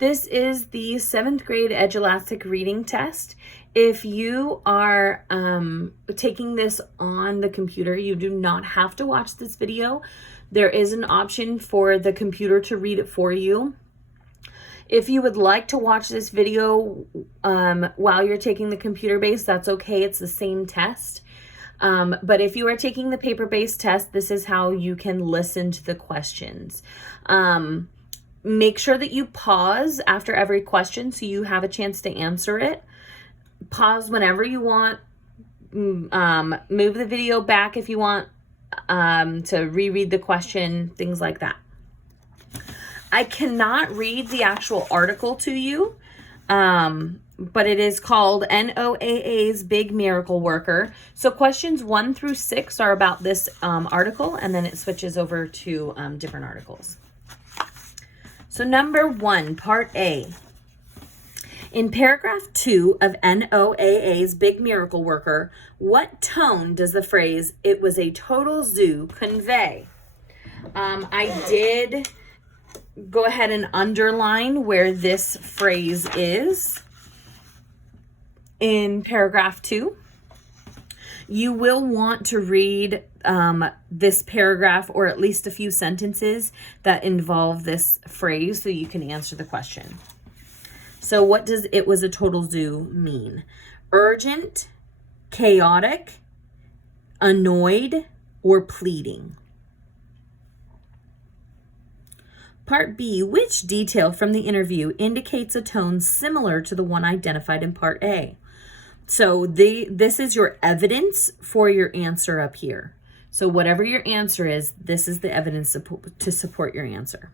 This is the 7th grade Edulastic reading test. If you are taking this on the computer, you do not have to watch this video. There is an option for the computer to read it for you. If you would like to watch this video while you're taking the computer-based, that's okay. It's the same test. But if you are taking the paper-based test, this is how you can listen to the questions. Make sure that you pause after every question so you have a chance to answer it. Pause whenever you want. Move the video back if you want to reread the question, things like that. I cannot read the actual article to you, but it is called NOAA's Big Miracle Worker. So questions 1 through 6 are about this article, and then it switches over to different articles. So number 1, part A. In paragraph 2 of NOAA's Big Miracle Worker, what tone does the phrase, "it was a total zoo," convey? I did go ahead and underline where this phrase is in paragraph 2. You will want to read this paragraph or at least a few sentences that involve this phrase so you can answer the question. So what does "it was a total zoo" mean? Urgent, chaotic, annoyed, or pleading? Part B, which detail from the interview indicates a tone similar to the one identified in part A? So this is your evidence for your answer up here. So whatever your answer is, this is the evidence to support your answer.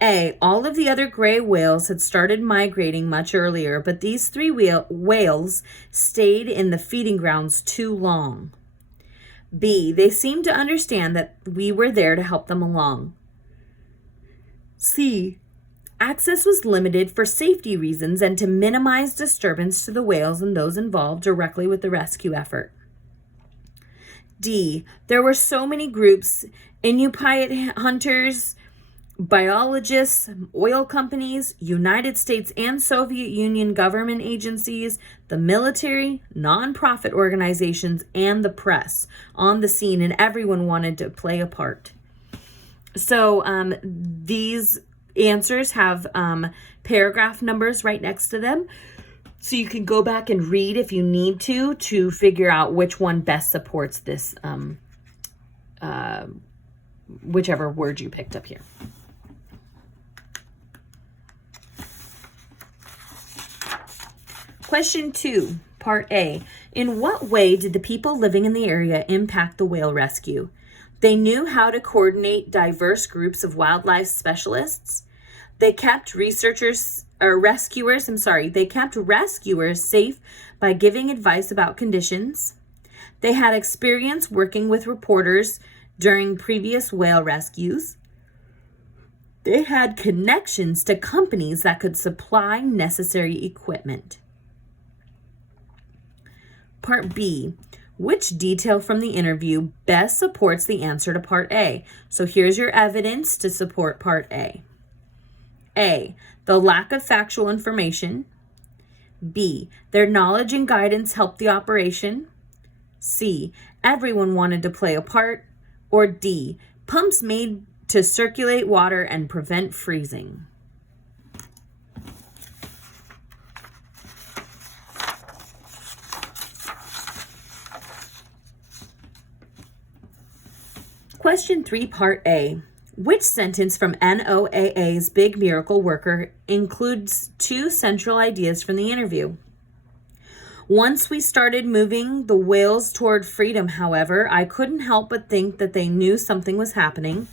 A, all of the other gray whales had started migrating much earlier, but these 3 whales stayed in the feeding grounds too long. B, they seemed to understand that we were there to help them along. C, access was limited for safety reasons and to minimize disturbance to the whales and those involved directly with the rescue effort. D, there were so many groups, Inupiat hunters, biologists, oil companies, United States and Soviet Union government agencies, the military, nonprofit organizations, and the press on the scene, and everyone wanted to play a part. So these answers have paragraph numbers right next to them. So you can go back and read if you need to figure out which one best supports this, whichever word you picked up here. Question 2, part A. In what way did the people living in the area impact the whale rescue? They knew how to coordinate diverse groups of wildlife specialists. They kept rescuers safe by giving advice about conditions. They had experience working with reporters during previous whale rescues. They had connections to companies that could supply necessary equipment. Part B, which detail from the interview best supports the answer to part A? So here's your evidence to support part A. A, the lack of factual information. B, their knowledge and guidance helped the operation. C, everyone wanted to play a part. Or D, pumps made to circulate water and prevent freezing. Question 3, part A. Which sentence from NOAA's Big Miracle Worker includes 2 central ideas from the interview? Once we started moving the whales toward freedom, however, I couldn't help but think that they knew something was happening.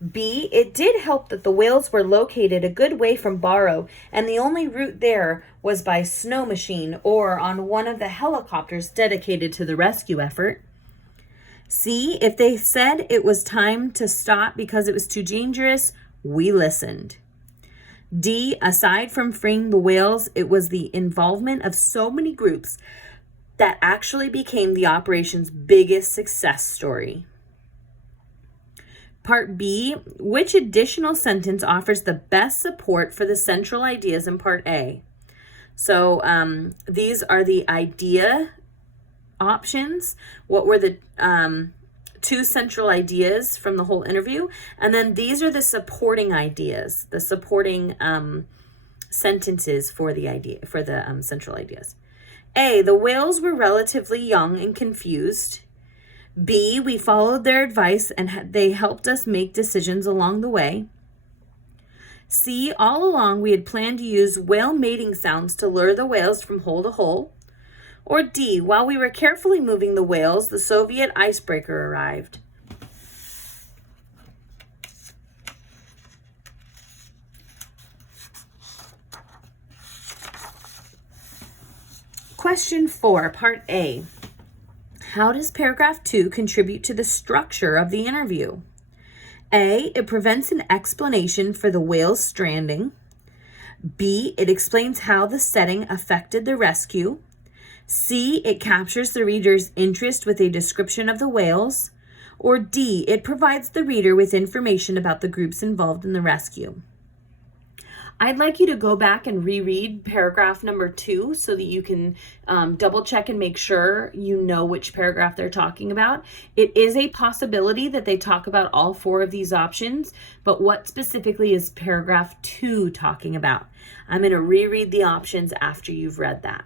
B, it did help that the whales were located a good way from Barrow, and the only route there was by snow machine or on one of the helicopters dedicated to the rescue effort. C, if they said it was time to stop because it was too dangerous, we listened. D, aside from freeing the whales, it was the involvement of so many groups that actually became the operation's biggest success story. Part B, which additional sentence offers the best support for the central ideas in Part A? So these are the idea options. What were the two central ideas from the whole interview? And then these are the supporting ideas, the supporting sentences for the idea, for the central ideas. A, the whales were relatively young and confused. B, we followed their advice and they helped us make decisions along the way. C, all along we had planned to use whale mating sounds to lure the whales from hole to hole. Or D, while we were carefully moving the whales, the Soviet icebreaker arrived. Question 4, Part A. How does paragraph 2 contribute to the structure of the interview? A, it prevents an explanation for the whale's stranding. B, it explains how the setting affected the rescue. C, it captures the reader's interest with a description of the whales. Or D, it provides the reader with information about the groups involved in the rescue. I'd like you to go back and reread paragraph number 2 so that you can double check and make sure you know which paragraph they're talking about. It is a possibility that they talk about all 4 of these options, but what specifically is paragraph 2 talking about? I'm going to reread the options after you've read that.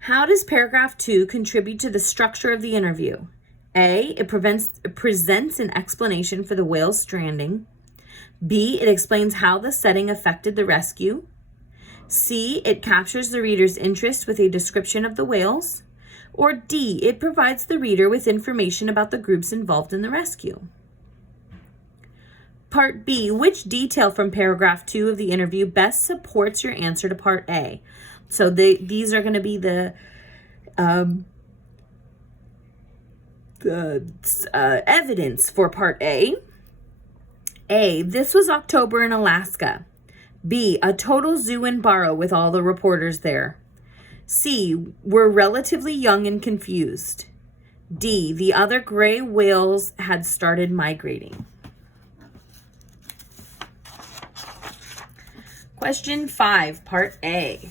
How does paragraph 2 contribute to the structure of the interview? A, it presents an explanation for the whale's stranding. B, it explains how the setting affected the rescue. C, it captures the reader's interest with a description of the whales. Or D, it provides the reader with information about the groups involved in the rescue. Part B, which detail from paragraph 2 of the interview best supports your answer to Part A? So these are going to be the evidence for Part A. A, this was October in Alaska. B, a total zoo and borrow with all the reporters there. C, we're relatively young and confused. D, the other gray whales had started migrating. Question 5, Part A.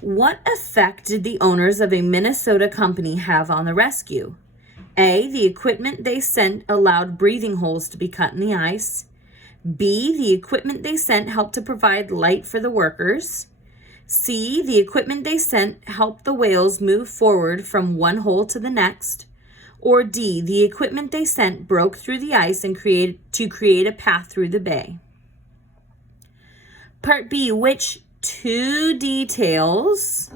What effect did the owners of a Minnesota company have on the rescue? A, the equipment they sent allowed breathing holes to be cut in the ice. B, the equipment they sent helped to provide light for the workers. C, the equipment they sent helped the whales move forward from one hole to the next. Or D, the equipment they sent broke through the ice and create a path through the bay. Part B, which 2 details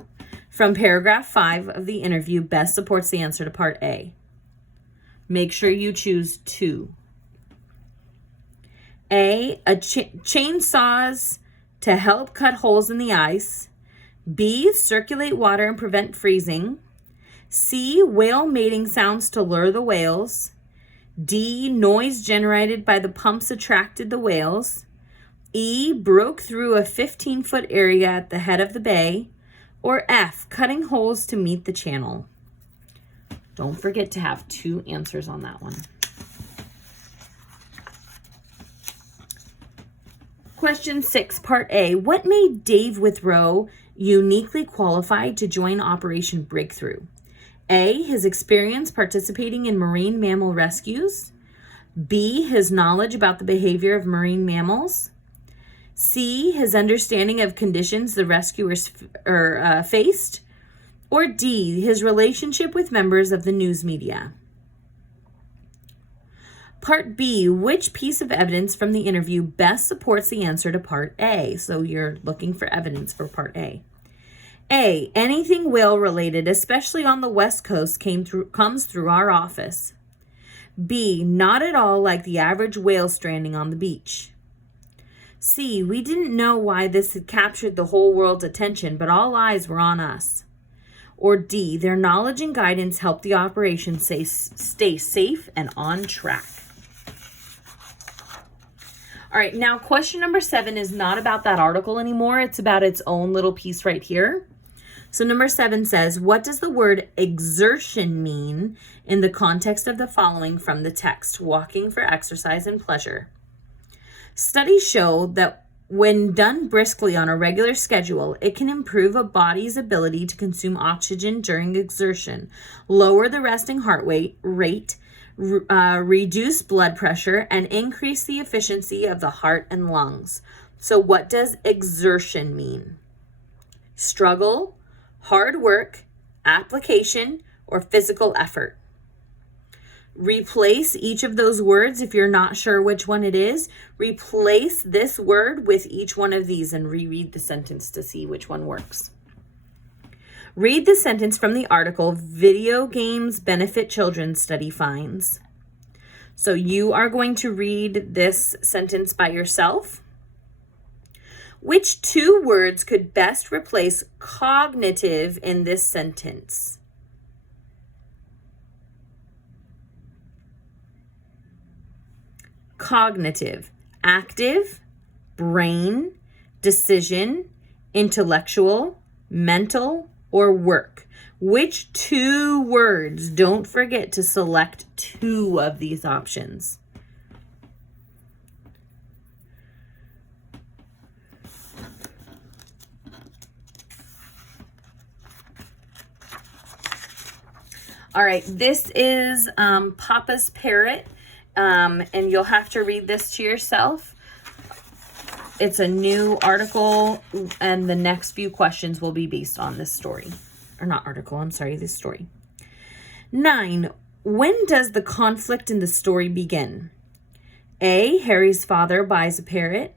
from paragraph 5 of the interview best supports the answer to Part A? Make sure you choose 2. A, chainsaws to help cut holes in the ice. B, circulate water and prevent freezing. C, whale mating sounds to lure the whales. D, noise generated by the pumps attracted the whales. E, broke through a 15-foot area at the head of the bay. Or F, cutting holes to meet the channel. Don't forget to have 2 answers on that one. Question 6, Part A. What made Dave Withrow uniquely qualified to join Operation Breakthrough? A, his experience participating in marine mammal rescues. B, his knowledge about the behavior of marine mammals. C, his understanding of conditions the rescuers faced. Or D, his relationship with members of the news media. Part B, which piece of evidence from the interview best supports the answer to Part A? So you're looking for evidence for Part A. A, anything whale related, especially on the West Coast, comes through our office. B, not at all like the average whale stranding on the beach. C, we didn't know why this had captured the whole world's attention, but all eyes were on us. Or D, their knowledge and guidance helped the operation stay safe and on track. All right, now question number 7 is not about that article anymore. It's about its own little piece right here. So number 7 says, what does the word exertion mean in the context of the following from the text? Walking for exercise and pleasure. Studies show that when done briskly on a regular schedule, it can improve a body's ability to consume oxygen during exertion, lower the resting heart rate, reduce blood pressure, and increase the efficiency of the heart and lungs. So what does exertion mean? Struggle, hard work, application, or physical effort. Replace each of those words if you're not sure which one it is. Replace this word with each one of these and reread the sentence to see which one works. Read the sentence from the article, Video Games Benefit Children Study Finds. So you are going to read this sentence by yourself. Which 2 words could best replace cognitive in this sentence? Cognitive, active, brain, decision, intellectual, mental, or work. Which 2 words? Don't forget to select 2 of these options. All right, this is Papa's Parrot, and you'll have to read this to yourself. It's a new article, and the next few questions will be based on this story. Or not article, I'm sorry, this story. 9. When does the conflict in the story begin? A, Harry's father buys a parrot.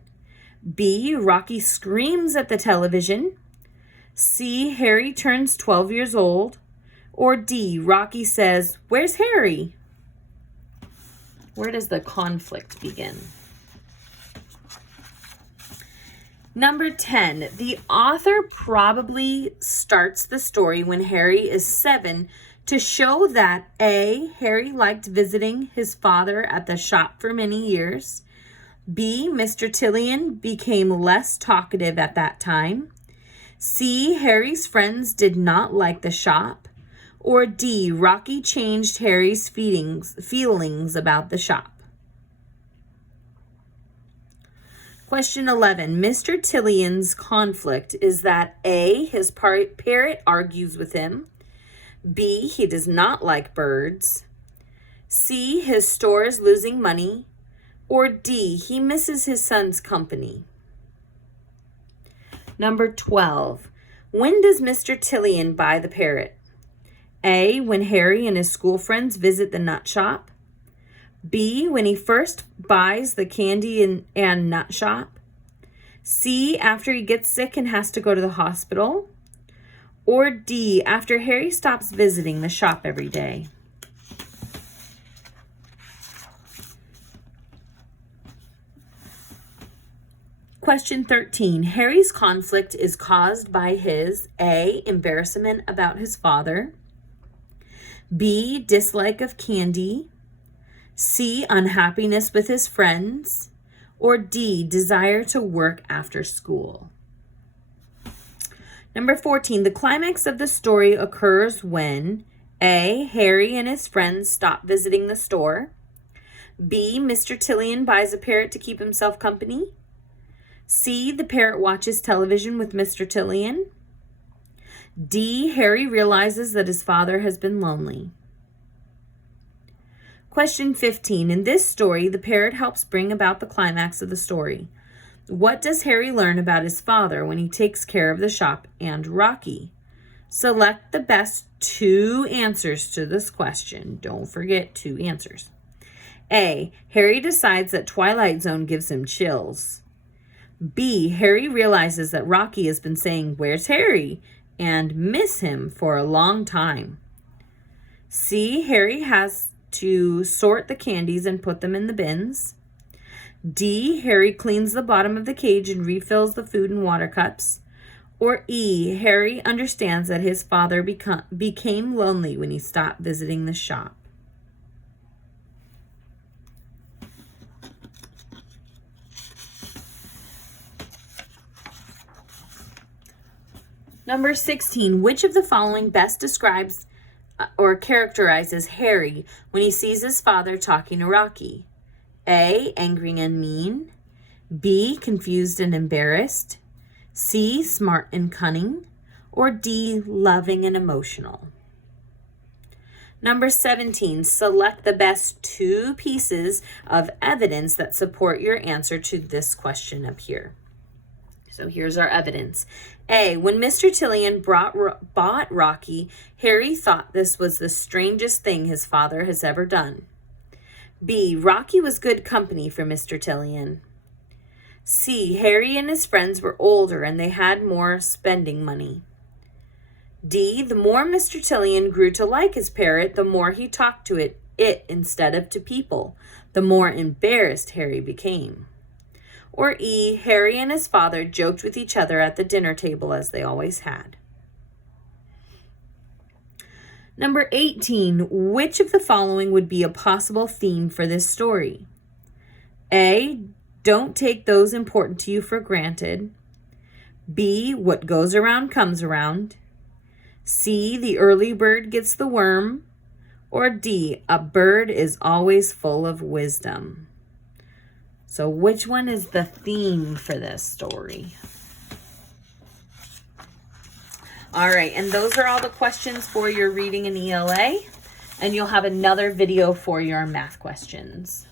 B, Rocky screams at the television. C, Harry turns 12 years old. Or D, Rocky says, "Where's Harry?" Where does the conflict begin? Number 10, the author probably starts the story when Harry is 7 to show that A, Harry liked visiting his father at the shop for many years. B, Mr. Tillian became less talkative at that time. C, Harry's friends did not like the shop. Or D, Rocky changed Harry's feelings about the shop. Question 11. Mr. Tillian's conflict is that A, his parrot argues with him. B, he does not like birds. C, his store is losing money. Or D, he misses his son's company. Number 12. When does Mr. Tillian buy the parrot? A, when Harry and his school friends visit the nut shop. B, when he first buys the candy and nut shop. C, after he gets sick and has to go to the hospital. Or D, after Harry stops visiting the shop every day. Question 13. Harry's conflict is caused by his A, embarrassment about his father. B, dislike of candy. C, unhappiness with his friends. Or D, desire to work after school. Number 14, the climax of the story occurs when A, Harry and his friends stop visiting the store. B, Mr. Tillian buys a parrot to keep himself company. C, the parrot watches television with Mr. Tillian. D, Harry realizes that his father has been lonely. Question 15. In this story, the parrot helps bring about the climax of the story. What does Harry learn about his father when he takes care of the shop and Rocky? Select the best 2 answers to this question. Don't forget 2 answers. A, Harry decides that Twilight Zone gives him chills. B, Harry realizes that Rocky has been saying, "Where's Harry?" and miss him for a long time. C, Harry has to sort the candies and put them in the bins. D, Harry cleans the bottom of the cage and refills the food and water cups. Or E, Harry understands that his father became lonely when he stopped visiting the shop. Number 16, which of the following best describes or characterizes Harry when he sees his father talking to Rocky? A, angry and mean. B, confused and embarrassed. C, smart and cunning. Or D, loving and emotional. Number 17, select the best 2 pieces of evidence that support your answer to this question up here. So here's our evidence. A, when Mr. Tillian bought Rocky, Harry thought this was the strangest thing his father has ever done. B, Rocky was good company for Mr. Tillian. C, Harry and his friends were older and they had more spending money. D, the more Mr. Tillian grew to like his parrot, the more he talked to it instead of to people, the more embarrassed Harry became. Or E, Harry and his father joked with each other at the dinner table as they always had. Number 18, which of the following would be a possible theme for this story? A, don't take those important to you for granted. B, what goes around comes around. C, the early bird gets the worm. Or D, a bird is always full of wisdom. So which one is the theme for this story? All right, and those are all the questions for your reading in ELA, and you'll have another video for your math questions.